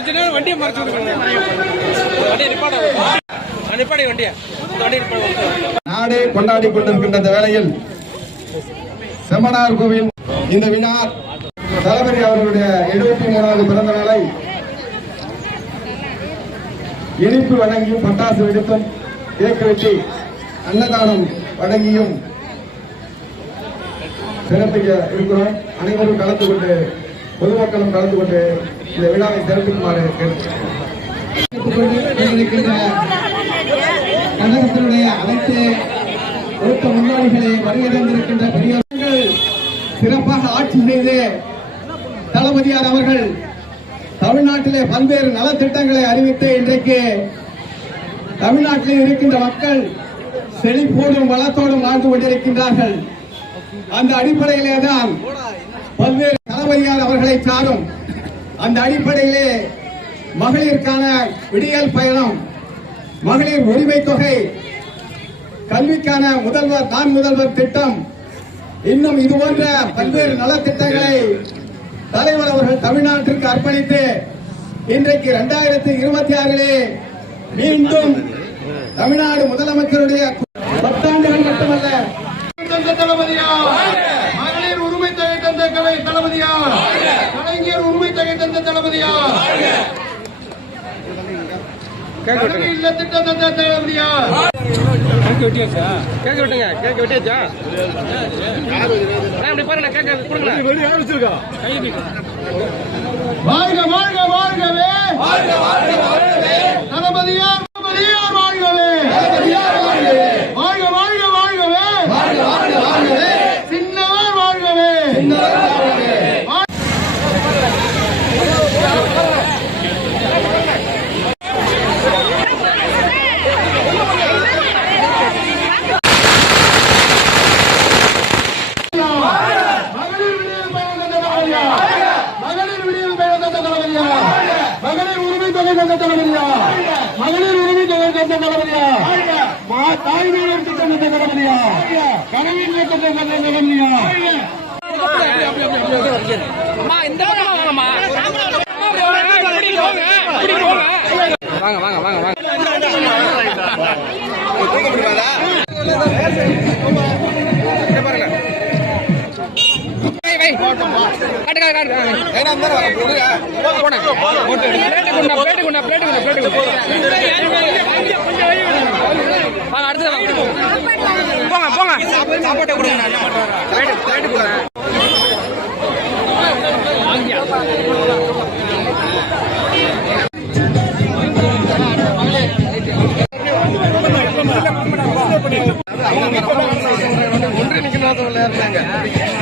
கொஞ்ச நேரம் வண்டியை மறைச்சு நாடே கொண்டாடி கொண்டிருக்கின்ற இந்த வேளையில் செம்மனார் கோவில் இந்த விழா தளபதி அவர்களுடைய 73வது பிறந்த நாளை இனிப்பு வழங்கியும் பட்டாசு வெடித்தும் கேக் வெட்டி அன்னதானம் வழங்கியும் சிறப்பிக்க இருக்கிறோம். அனைவரும் கலந்து கொண்டு பொதுமக்களும் கலந்து கொண்டு இந்த விழாவை சிறப்பிக்குமாறு கழகத்தினுடைய அனைத்து ஒழுக்க முன்னோடிகளை வருகின்றிருக்கின்ற பெரியவர்கள் சிறப்பாக ஆட்சி செய்து தளபதியார் அவர்கள் தமிழ்நாட்டிலே பல்வேறு நலத்திட்டங்களை அறிவித்து இன்றைக்கு தமிழ்நாட்டில் இருக்கின்ற மக்கள் செழிப்போடும் வளத்தோடும் வாழ்ந்து கொண்டிருக்கின்றார்கள். அந்த அடிப்படையிலே தான் பல்வேறு தளபதியார் அவர்களை சாரும் அந்த அடிப்படையிலே மகளிருக்கான விடியல் பயணம், மகளிர் உரிமை தொகை, கல்விக்கான முதல்வர் திட்டம், இன்னும் இதுபோன்ற பல்வேறு நலத்திட்டங்களை தலைவர் அவர்கள் தமிழ்நாட்டிற்கு அர்ப்பணித்து இன்றைக்கு 2026 மீண்டும் தமிழ்நாடு முதலமைச்சருடைய 10 ஆண்டுகள் மட்டுமல்ல, மகளிர் உரிமை தொகை தந்த தளபதியா, கலைஞர் உரிமை தொகை தந்த தளபதியா, இல்ல திட்டம் தந்த தளபதியா. கேட்க வெட்டியாச்சா? கேட்க விட்டுங்க, கேட்க வெட்டியாச்சா? அப்படி பாருங்க, கேட்க கொடுங்க. வாழ்க வாழ்க வாழ்கவே, தளபதியார் வாழ்கவே, வாழ்க வாழ்க வாழ்கவே, சின்னவர் வாழ்கவே. மகளிர் உரிமை தொகை தந்த தளபதியா, மகளிர் உரிமை தொகை தந்த தளபதியா, தாய்மையின் திட்டம் தந்த தளபதியா, கனவின் திட்டம் தந்த தளபதியா. வாங்க வாங்க வாங்க வாங்க. ஒன்று நிக்கணும்.